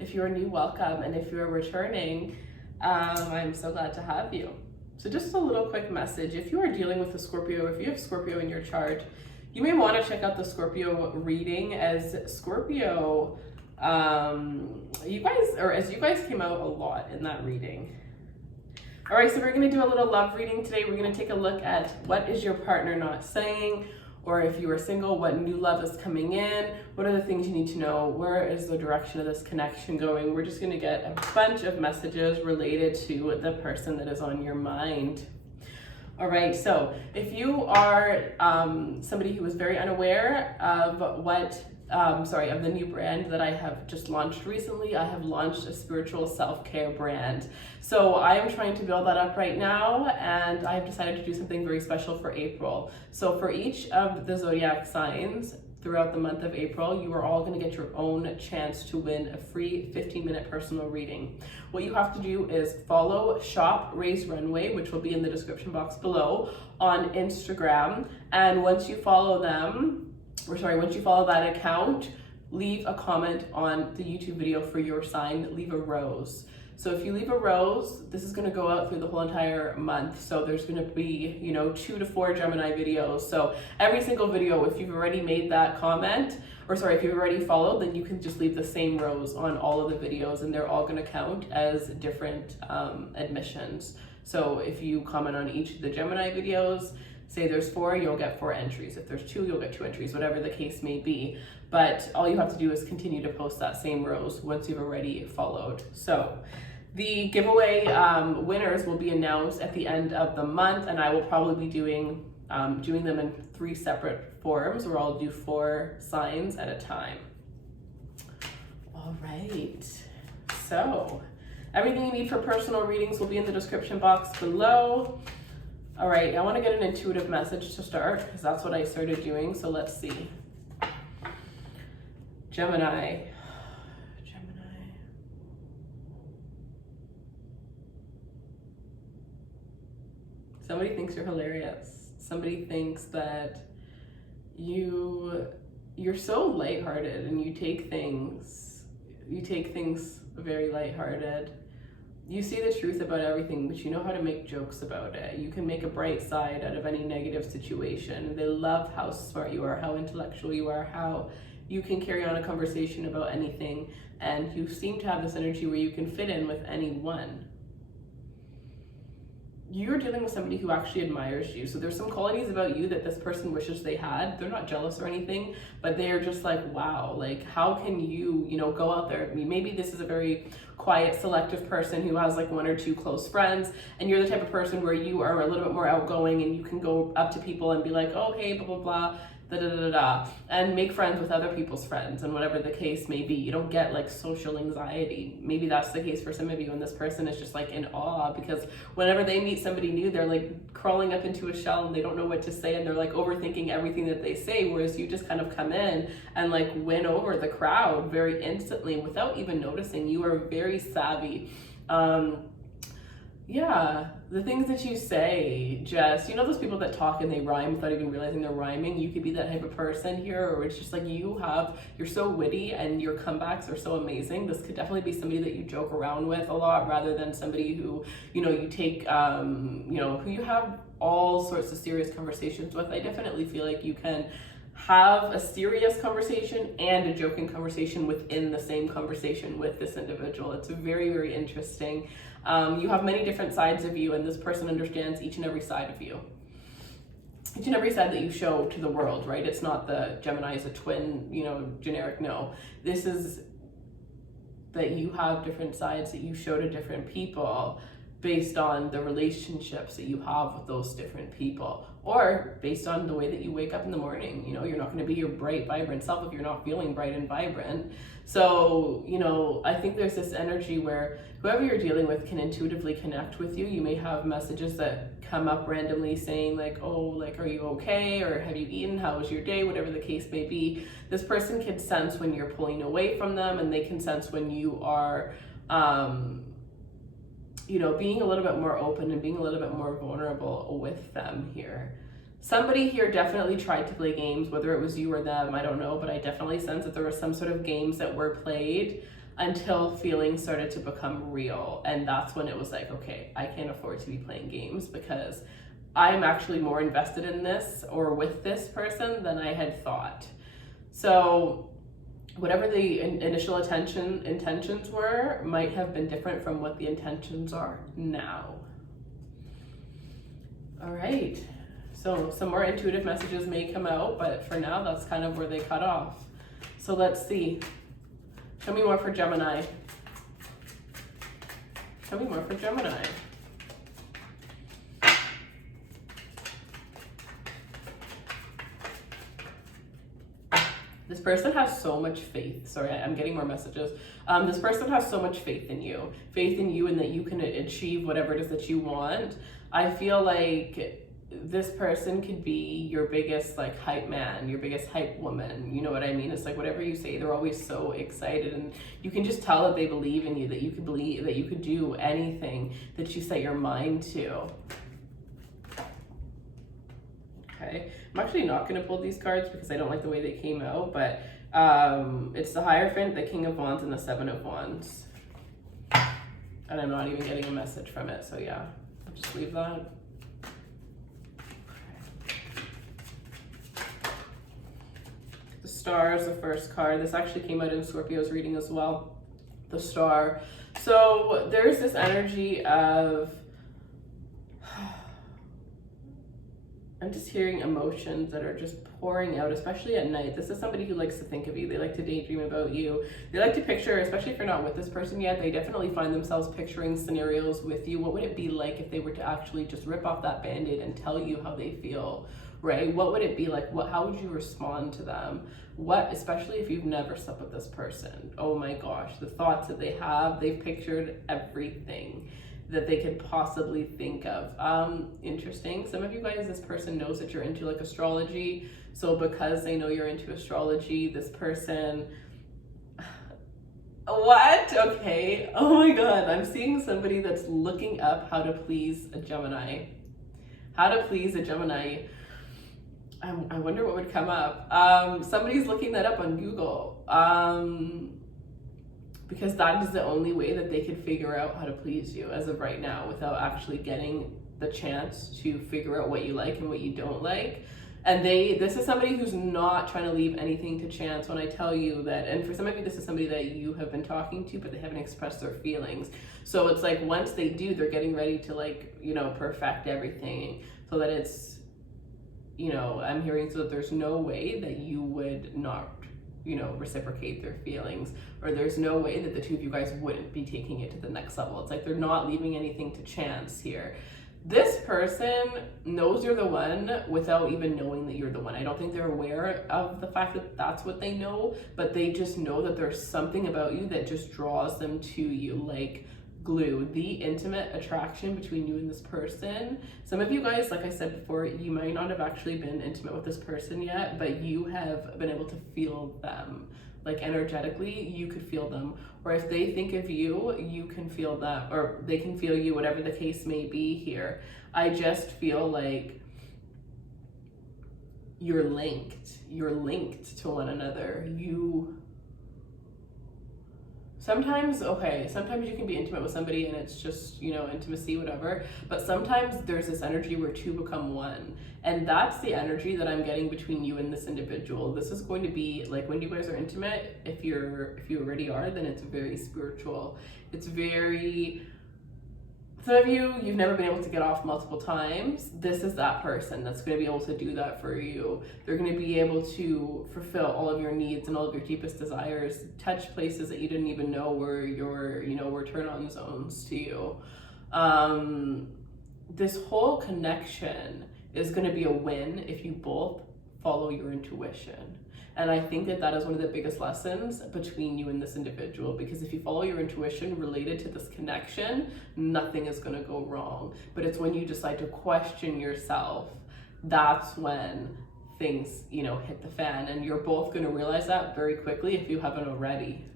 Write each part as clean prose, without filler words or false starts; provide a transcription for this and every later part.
If you're new, welcome, and if you're returning, I'm so glad to have you. So just a little quick message. If you are dealing with a Scorpio, if you have Scorpio in your chart, you may want to check out the Scorpio reading, as Scorpio, you guys came out a lot in that reading. All right, so we're going to do a little love reading today. We're going to take a look at what is your partner not saying, or if you are single, what new love is coming in, what are the things you need to know, where is the direction of this connection going. We're just going to get a bunch of messages related to the person that is on your mind. All right, so if you are somebody who is very unaware of of the new brand that I have just launched recently, I have launched a spiritual self-care brand. So I am trying to build that up right now, and I have decided to do something very special for April. So for each of the zodiac signs throughout the month of April, you are all going to get your own chance to win a free 15-minute personal reading. What you have to do is follow Shop Raise Runway, which will be in the description box below, on Instagram. And once you follow that account, leave a comment on the YouTube video for your sign, leave a rose. So if you leave a rose, this is going to go out through the whole entire month. So there's going to be, 2 to 4 Gemini videos. So every single video, if you've already made that comment, if you've already followed, then you can just leave the same rose on all of the videos, and they're all going to count as different admissions. So if you comment on each of the Gemini videos, say there's 4, you'll get 4 entries. If there's 2, you'll get 2 entries, whatever the case may be. But all you have to do is continue to post that same rose once you've already followed. So the giveaway winners will be announced at the end of the month, and I will probably be doing them in 3 separate forms, where I'll do 4 signs at a time. All right, so everything you need for personal readings will be in the description box below. All right, I want to get an intuitive message to start, because that's what I started doing. So let's see. Gemini. Somebody thinks you're hilarious. Somebody thinks that you're so lighthearted, and you take things very lighthearted. You see the truth about everything, but you know how to make jokes about it. You can make a bright side out of any negative situation. They love how smart you are, how intellectual you are, how you can carry on a conversation about anything, and you seem to have this energy where you can fit in with anyone. You're dealing with somebody who actually admires you. So there's some qualities about you that this person wishes they had. They're not jealous or anything, but they are just like, wow, like how can you, go out there? I mean, maybe this is a very quiet, selective person who has like 1 or 2 close friends, and you're the type of person where you are a little bit more outgoing, and you can go up to people and be like, oh, hey, blah, blah, blah, da, da, da, da, da, and make friends with other people's friends, and whatever the case may be. You don't get like social anxiety. Maybe that's the case for some of you, and this person is just like in awe, because whenever they meet somebody new, they're like crawling up into a shell, and they don't know what to say, and they're like overthinking everything that they say, whereas you just kind of come in and like win over the crowd very instantly without even noticing. You are very savvy. Yeah, the things that you say, just, those people that talk and they rhyme without even realizing they're rhyming. You could be that type of person here, or it's just like you're so witty and your comebacks are so amazing. This could definitely be somebody that you joke around with a lot, rather than somebody who, you take, who you have all sorts of serious conversations with. I definitely feel like you can have a serious conversation and a joking conversation within the same conversation with this individual. It's very, very interesting. You have many different sides of you, and this person understands each and every side of you. Each and every side that you show to the world, right? It's not the Gemini is a twin, generic, no. This is that you have different sides that you show to different people based on the relationships that you have with those different people, or based on the way that you wake up in the morning. You're not going to be your bright, vibrant self if you're not feeling bright and vibrant. So, I think there's this energy where whoever you're dealing with can intuitively connect with you. You may have messages that come up randomly saying like, oh, like, are you okay? Or have you eaten? How was your day? Whatever the case may be. This person can sense when you're pulling away from them, and they can sense when you are, being a little bit more open and being a little bit more vulnerable with them here. Somebody here definitely tried to play games, whether it was you or them, I don't know, but I definitely sense that there was some sort of games that were played until feelings started to become real. And that's when it was like, okay, I can't afford to be playing games because I'm actually more invested in this or with this person than I had thought. So whatever the initial intentions were might have been different from what the intentions are now. All right, so some more intuitive messages may come out, but for now, that's kind of where they cut off. So let's see. Show me more for Gemini. Show me more for Gemini. This person has so much faith. Sorry, I'm getting more messages. This person has so much faith in you and that you can achieve whatever it is that you want. I feel like this person could be your biggest like hype man, your biggest hype woman. You know what I mean? It's like whatever you say, they're always so excited, and you can just tell that they believe in you, that you could believe that you could do anything that you set your mind to. Okay, I'm actually not going to pull these cards because I don't like the way they came out, but it's the Hierophant, the King of Wands, and the Seven of Wands. And I'm not even getting a message from it, so yeah, I'll just leave that. The Star is the first card. This actually came out in Scorpio's reading as well. The Star. So there's this energy of, I'm just hearing emotions that are just pouring out, especially at night. This is somebody who likes to think of you. They like to daydream about you. They like to picture, especially if you're not with this person yet, they definitely find themselves picturing scenarios with you. What would it be like if they were to actually just rip off that Band-Aid and tell you how they feel, right? What would it be like? How would you respond to them? Especially if you've never slept with this person. Oh my gosh, the thoughts that they have, they've pictured everything that they could possibly think of. Interesting. Some of you guys, this person knows that you're into like astrology. So because they know you're into astrology, this person, what? Okay. Oh my God. I'm seeing somebody that's looking up how to please a Gemini. How to please a Gemini. I wonder what would come up. Somebody's looking that up on Google. Because that is the only way that they could figure out how to please you as of right now without actually getting the chance to figure out what you like and what you don't like. And this is somebody who's not trying to leave anything to chance when I tell you that, and for some of you, this is somebody that you have been talking to, but they haven't expressed their feelings. So it's like, once they do, they're getting ready to like, perfect everything so that it's, I'm hearing so that there's no way that you would not reciprocate their feelings, or there's no way that the two of you guys wouldn't be taking it to the next level. It's like they're not leaving anything to chance here. This person knows you're the one without even knowing that you're the one. I don't think they're aware of the fact that that's what they know, but they just know that there's something about you that just draws them to you like glue. The intimate attraction between you and this person. Some of you guys, like I said before, you might not have actually been intimate with this person yet, but you have been able to feel them. Like energetically, you could feel them. Or if they think of you, you can feel them, or they can feel you, whatever the case may be here. I just feel like you're linked to one another. Sometimes you can be intimate with somebody and it's just, intimacy, whatever. But sometimes there's this energy where two become one. And that's the energy that I'm getting between you and this individual. This is going to be like when you guys are intimate, if you already are, then it's very spiritual. It's very, some of you've never been able to get off multiple times. This is that person that's going to be able to do that for you. They're going to be able to fulfill all of your needs and all of your deepest desires, touch places that you didn't even know were were turn-on zones to you. This whole connection is going to be a win if you both follow your intuition. And I think that is one of the biggest lessons between you and this individual, because if you follow your intuition related to this connection, nothing is going to go wrong. But it's when you decide to question yourself, that's when things, hit the fan. And you're both going to realize that very quickly if you haven't already.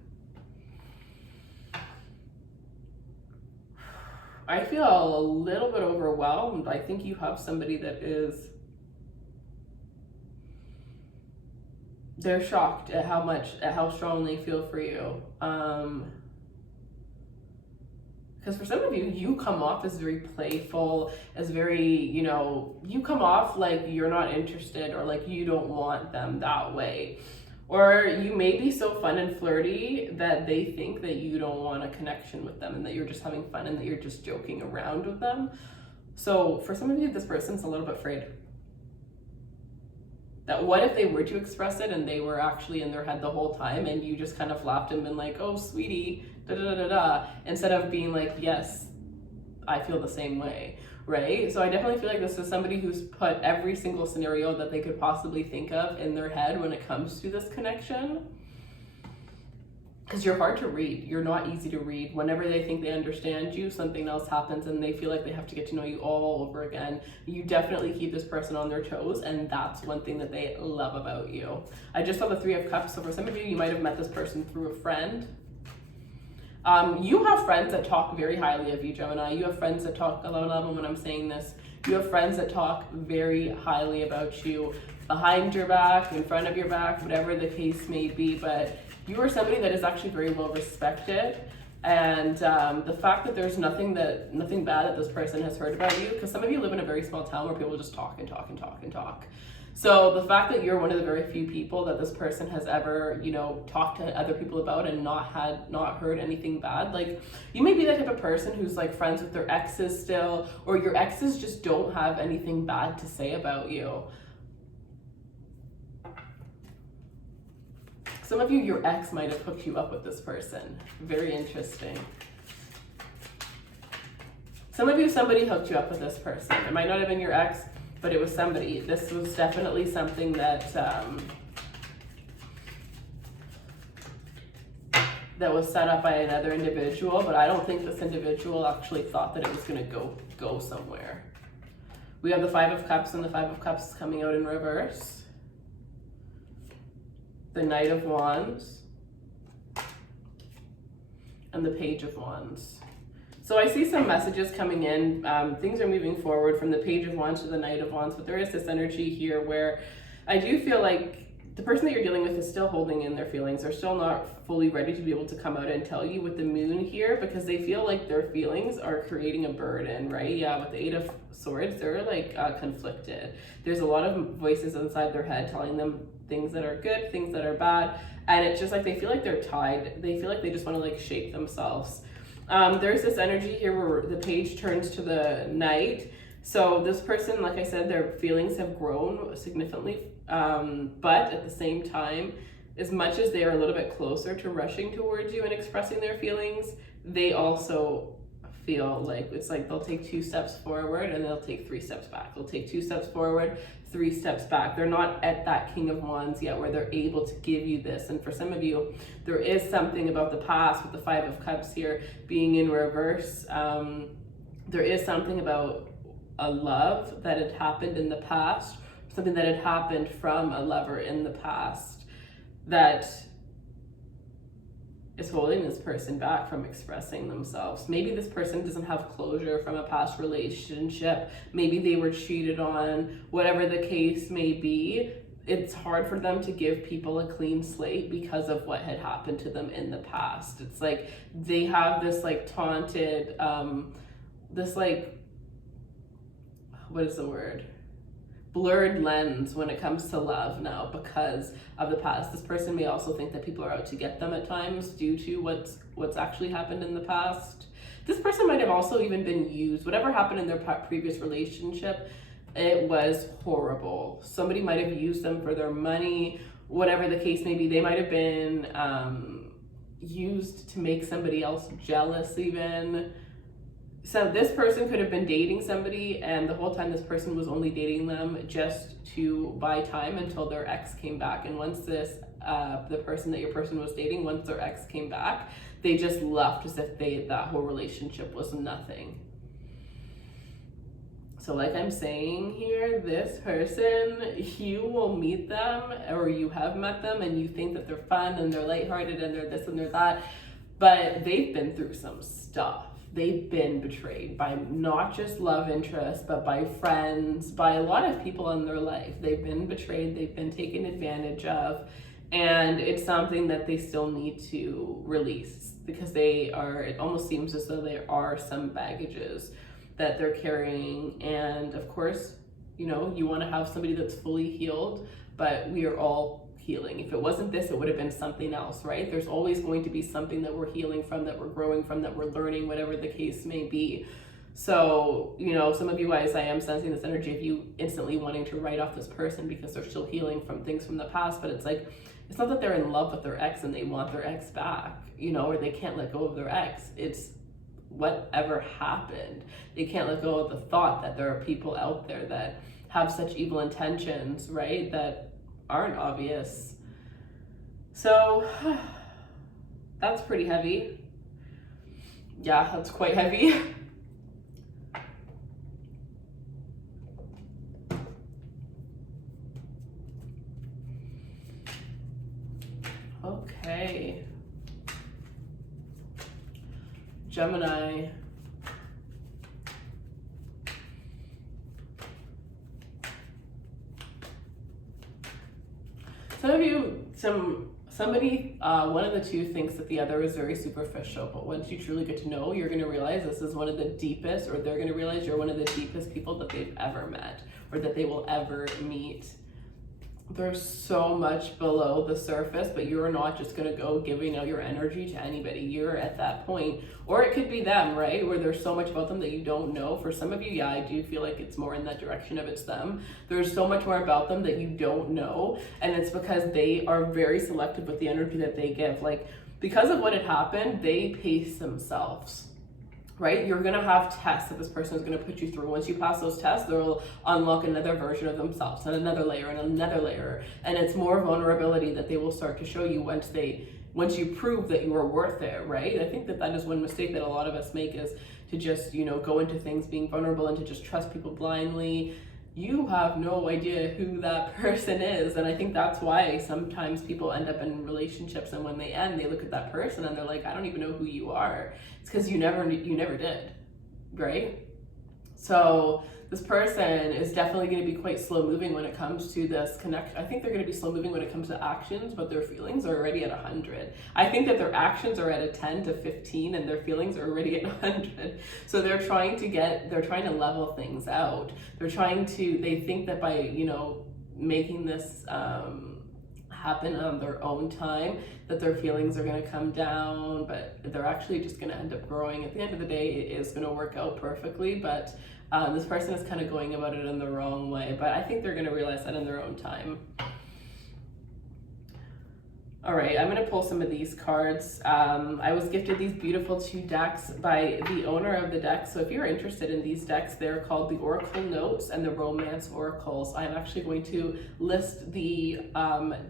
I feel a little bit overwhelmed. I think you have somebody that they're shocked at how strong they feel for you. Because for some of you, you come off as very playful, as very, you come off like you're not interested or like you don't want them that way. Or you may be so fun and flirty that they think that you don't want a connection with them and that you're just having fun and that you're just joking around with them. So for some of you, this person's a little bit afraid. That what if they were to express it and they were actually in their head the whole time and you just kind of laughed and been like, oh, sweetie, da da da da, instead of being like, yes, I feel the same way, right? So I definitely feel like this is somebody who's put every single scenario that they could possibly think of in their head when it comes to this connection. Because you're hard to read. You're not easy to read. Whenever they think they understand you, something else happens and they feel like they have to get to know you all over again. You definitely keep this person on their toes, and that's one thing that they love about you. I just saw the Three of Cups, so for some of you, you might have met this person through a friend. You have friends that talk very highly of you, Gemini. You have friends that talk, I love them when I'm saying this, you have friends that talk very highly about you, behind your back, in front of your back, whatever the case may be, but you are somebody that is actually very well respected, and the fact that there's nothing bad that this person has heard about you, because some of you live in a very small town where people just talk and talk and talk and talk. So the fact that you're one of the very few people that this person has ever, talked to other people about and not heard anything bad. Like, you may be that type of person who's like friends with their exes still, or your exes just don't have anything bad to say about you. Some of you, your ex might have hooked you up with this person. Very interesting. Some of you, somebody hooked you up with this person. It might not have been your ex, but it was somebody. This was definitely something that that was set up by another individual, but I don't think this individual actually thought that it was going to go somewhere. We have the Five of Cups, and the Five of Cups is coming out in reverse. The Knight of Wands, and the Page of Wands. So I see some messages coming in. Things are moving forward from the Page of Wands to the Knight of Wands, but there is this energy here where I do feel like the person that you're dealing with is still holding in their feelings. They're still not fully ready to be able to come out and tell you with the Moon here, because they feel like their feelings are creating a burden, right? Yeah, with the Eight of Swords, they're like conflicted. There's a lot of voices inside their head telling them things that are good, things that are bad, and it's just like they feel like they're tied. They feel like they just want to like shake themselves. There's this energy here where the Page turns to the Knight. So this person, like I said, their feelings have grown significantly, but at the same time, as much as they are a little bit closer to rushing towards you and expressing their feelings, they also feel like it's like they'll take 2 steps forward and they'll take 3 steps back. They'll take 2 steps forward, 3 steps back. They're not at that King of Wands yet where they're able to give you this. And for some of you, there is something about the past with the Five of Cups here being in reverse. There is something about a love that had happened in the past, something that had happened from a lover in the past that is holding this person back from expressing themselves. Maybe this person doesn't have closure from a past relationship. Maybe they were cheated on, whatever the case may be. It's hard for them to give people a clean slate because of what had happened to them in the past. It's like they have this like taunted, this like, what is the word? Blurred lens when it comes to love now because of the past. This person may also think that people are out to get them at times due to what's actually happened in the past. This person might have also even been used. Whatever happened in their previous relationship, it was horrible. Somebody might have used them for their money, whatever the case may be. They might have been used to make somebody else jealous even. So this person could have been dating somebody, and the whole time this person was only dating them just to buy time until their ex came back. And once the person that your person was dating, once their ex came back, they just left as if that whole relationship was nothing. So like I'm saying here, this person, you will meet them, or you have met them, and you think that they're fun and they're lighthearted and they're this and they're that, but they've been through some stuff. They've been betrayed by not just love interests, but by friends, by a lot of people in their life. They've been betrayed, they've been taken advantage of, And it's something that they still need to release, because it almost seems as though there are some baggages that they're carrying. And of course, you know, you want to have somebody that's fully healed, but we are all healing. If it wasn't this, it would have been something else, right? There's always going to be something that we're healing from, that we're growing from, that we're learning, whatever the case may be. So, you know, some of you guys, I am sensing this energy of you instantly wanting to write off this person because they're still healing from things from the past. But it's like, it's not that they're in love with their ex and they want their ex back, you know, or they can't let go of their ex. It's whatever happened. They can't let go of the thought that there are people out there that have such evil intentions, right, that aren't obvious. So that's pretty heavy. Yeah, that's quite heavy. Okay. Gemini. Some of you, somebody, one of the two thinks that the other is very superficial, but once you truly get to know, you're going to realize this is one of the deepest, or they're going to realize you're one of the deepest people that they've ever met, or that they will ever meet. There's so much below the surface, but you're not just going to go giving out your energy to anybody. You're at that point, or it could be them, right? Where there's so much about them that you don't know. For some of you, yeah, I do feel like it's more in that direction of it's them. There's so much more about them that you don't know. And it's because they are very selective with the energy that they give. Like, because of what had happened, they pace themselves. Right? You're going to have tests that this person is going to put you through. Once you pass those tests, they'll unlock another version of themselves, and another layer and another layer. And it's more vulnerability that they will start to show you once you prove that you are worth it, right? I think that is one mistake that a lot of us make, is to just, you know, go into things being vulnerable and to just trust people blindly. You have no idea who that person is. And I think that's why sometimes people end up in relationships, and when they end, they look at that person and they're like, I don't even know who you are. It's because you never did, right? So this person is definitely going to be quite slow moving when it comes to this connection. I think they're going to be slow moving when it comes to actions, but their feelings are already at 100. I think that their actions are at a 10 to 15 and their feelings are already at 100. So they're trying to level things out. They think that by, you know, making this happen on their own time, that their feelings are going to come down, but they're actually just going to end up growing. At the end of the day, it is going to work out perfectly, but this person is kind of going about it in the wrong way, but I think they're going to realize that in their own time. All right, I'm going to pull some of these cards. I was gifted these beautiful 2 decks by the owner of the deck. So if you're interested in these decks, they're called the Oracle Notes and the Romance Oracles. I'm actually going to list the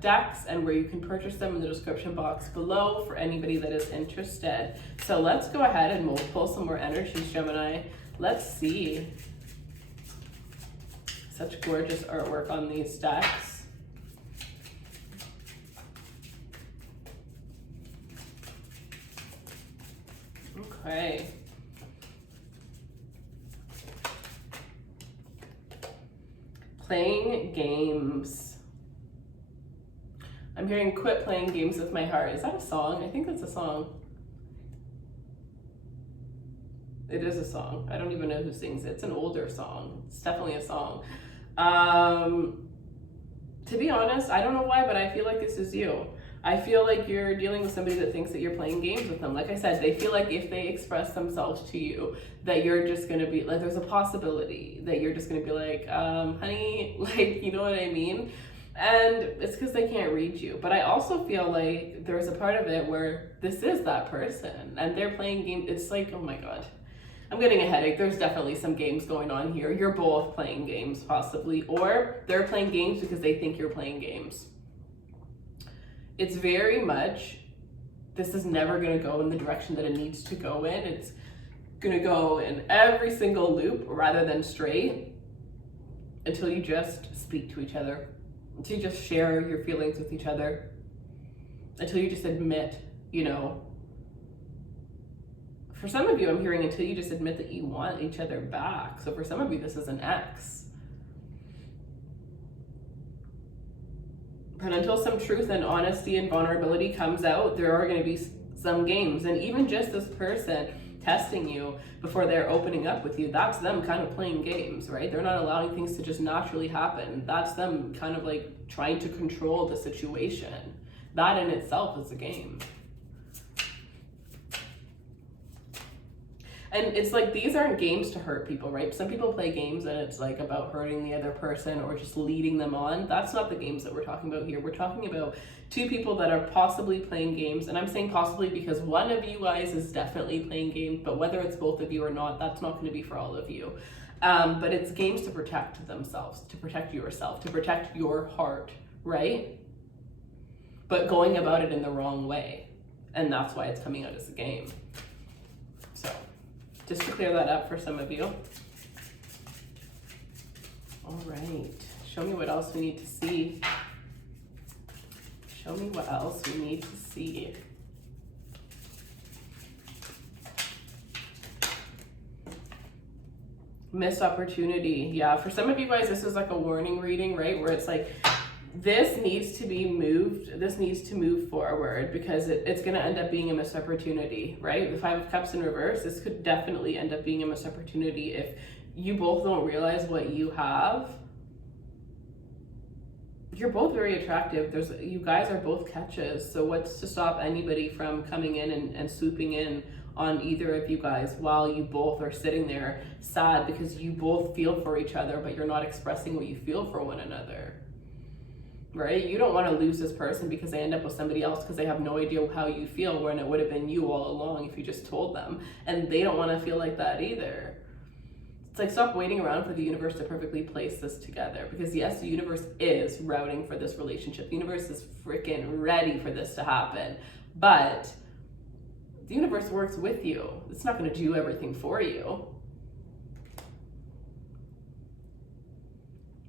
decks and where you can purchase them in the description box below for anybody that is interested. So let's go ahead and we'll pull some more energies, Gemini. Let's see. Such gorgeous artwork on these decks. Okay. Playing games. I'm hearing quit playing games with my heart. Is that a song? I think that's a song. It is a song. I don't even know who sings it. It's an older song. It's definitely a song. To be honest, I don't know why, but I feel like this is you. I feel like you're dealing with somebody that thinks that you're playing games with them. Like I said, they feel like if they express themselves to you, that you're just going to be like, there's a possibility that you're just going to be like, honey, like, you know what I mean? And it's because they can't read you. But I also feel like there's a part of it where this is that person and they're playing games. It's like, oh my God, I'm getting a headache. There's definitely some games going on here. You're both playing games possibly, or they're playing games because they think you're playing games. It's very much, this is never going to go in the direction that it needs to go in. It's going to go in every single loop rather than straight until you just speak to each other, until you just share your feelings with each other, until you just admit, you know, for some of you, I'm hearing until you just admit that you want each other back. So for some of you, this is an ex. But until some truth and honesty and vulnerability comes out, there are going to be some games. And even just this person testing you before they're opening up with you, that's them kind of playing games, right? They're not allowing things to just naturally happen. That's them kind of like trying to control the situation. That in itself is a game. And it's like, these aren't games to hurt people, right? Some people play games and it's like about hurting the other person or just leading them on. That's not the games that we're talking about here. We're talking about two people that are possibly playing games. And I'm saying possibly because one of you guys is definitely playing games, but whether it's both of you or not, that's not going to be for all of you. But it's games to protect themselves, to protect yourself, to protect your heart, right? But going about it in the wrong way. And that's why it's coming out as a game. So just to clear that up for some of you. All right, show me what else we need to see. Show me what else we need to see. Missed opportunity. Yeah, for some of you guys, this is like a warning reading, right? Where it's like, this needs to be moved. This needs to move forward because it's going to end up being a missed opportunity, right? The Five of Cups in reverse, this could definitely end up being a missed opportunity if you both don't realize what you have. You're both very attractive. You guys are both catches. So what's to stop anybody from coming in and swooping in on either of you guys while you both are sitting there sad because you both feel for each other, but you're not expressing what you feel for one another, right? You don't want to lose this person because they end up with somebody else because they have no idea how you feel when it would have been you all along if you just told them. And they don't want to feel like that either. It's like, stop waiting around for the universe to perfectly place this together. Because yes, the universe is routing for this relationship. The universe is freaking ready for this to happen. But the universe works with you. It's not going to do everything for you.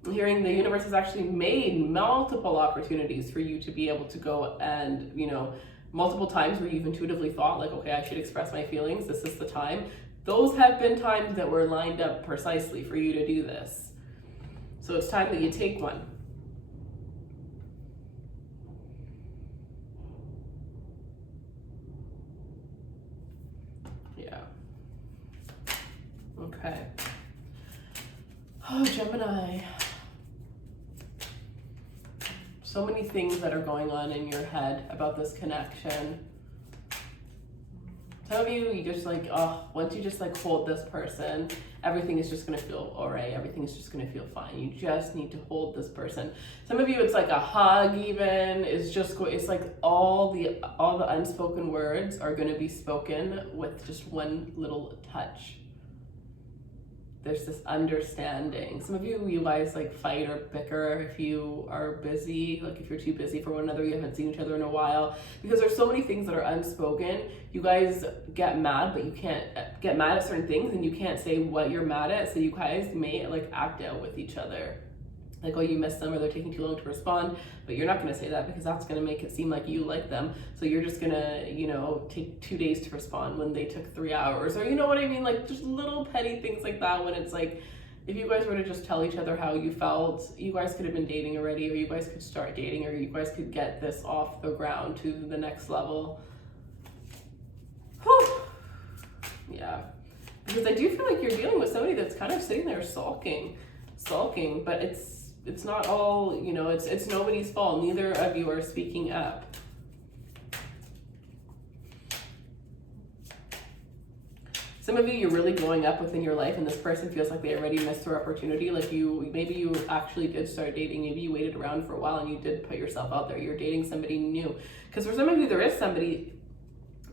I'm hearing the universe has actually made multiple opportunities for you to be able to go and, multiple times where you've intuitively thought like, okay, I should express my feelings. This is the time. Those have been times that were lined up precisely for you to do this. So it's time that you take one. Yeah. Okay. Oh, Gemini. So many things that are going on in your head about this connection. Some of you just like, once you just like hold this person, everything is just gonna feel all right. Everything is just gonna feel fine. You just need to hold this person. Some of you, it's like a hug even. It's like all the unspoken words are gonna be spoken with just one little touch. There's this understanding. Some of you guys like fight or bicker if you are busy, like if you're too busy for one another, you haven't seen each other in a while, because there's so many things that are unspoken. You guys get mad, but you can't get mad at certain things and you can't say what you're mad at. So you guys may like act out with each other. Like, oh, you missed them or they're taking too long to respond, but you're not gonna say that because that's gonna make it seem like you like them. So you're just gonna, take 2 days to respond when they took 3 hours, or you know what I mean? Like just little petty things like that when it's like, if you guys were to just tell each other how you felt, you guys could have been dating already, or you guys could start dating, or you guys could get this off the ground to the next level. Whew. Yeah, because I do feel like you're dealing with somebody that's kind of sitting there sulking, but it's not all, it's nobody's fault. Neither of you are speaking up. Some of you, you're really glowing up within your life and this person feels like they already missed their opportunity. Like maybe you actually did start dating. Maybe you waited around for a while and you did put yourself out there. You're dating somebody new. Because for some of you, there is somebody,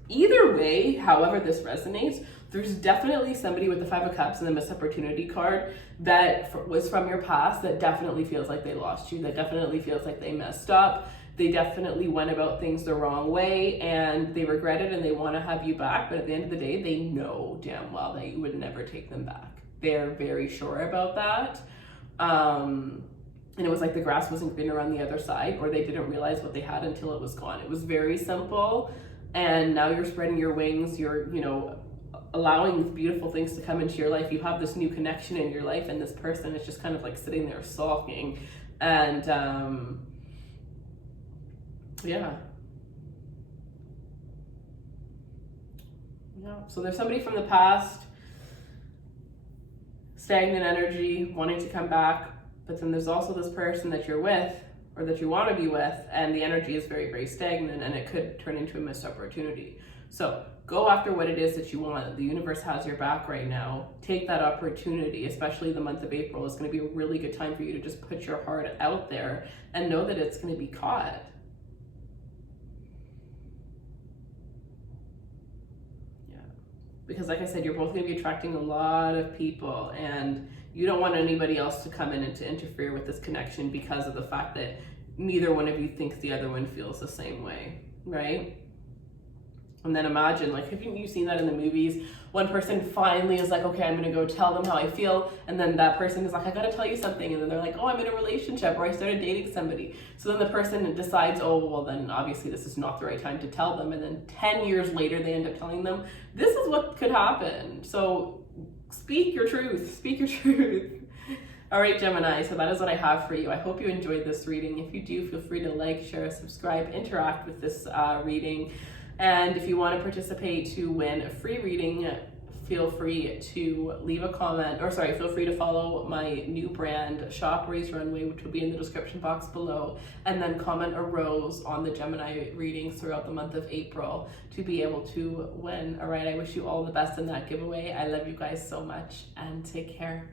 either way, however this resonates, there's definitely somebody with the Five of Cups and the missed opportunity card that was from your past that definitely feels like they lost you, that definitely feels like they messed up. They definitely went about things the wrong way and they regret it and they want to have you back. But at the end of the day, they know damn well that you would never take them back. They're very sure about that. And it was like the grass wasn't greener on the other side, or they didn't realize what they had until it was gone. It was very simple. And now you're spreading your wings. You're, allowing beautiful things to come into your life. You have this new connection in your life and this person is just kind of like sitting there sulking. And Yeah. Yeah. So there's somebody from the past, stagnant energy, wanting to come back, but then there's also this person that you're with or that you want to be with, and the energy is very, very stagnant, and it could turn into a missed opportunity. So go after what it is that you want. The universe has your back right now. Take that opportunity, especially the month of April is going to be a really good time for you to just put your heart out there and know that it's going to be caught. Yeah. Because like I said, you're both going to be attracting a lot of people, and you don't want anybody else to come in and to interfere with this connection because of the fact that neither one of you thinks the other one feels the same way, right? And then imagine, like, have you seen that in the movies? One person finally is like, okay, I'm gonna go tell them how I feel. And then that person is like, I gotta tell you something. And then they're like, oh, I'm in a relationship, or I started dating somebody. So then the person decides, oh, well, then obviously this is not the right time to tell them. And then 10 years later, they end up telling them, this is what could happen. So speak your truth, speak your truth. All right, Gemini, so that is what I have for you. I hope you enjoyed this reading. If you do, feel free to like, share, subscribe, interact with this reading. And if you want to participate to win a free reading, feel free to leave a comment, or sorry, feel free to follow my new brand, Shop Raise Runway, which will be in the description box below, and then comment a rose on the Gemini readings throughout the month of April to be able to win. All right, I wish you all the best in that giveaway. I love you guys so much, and take care.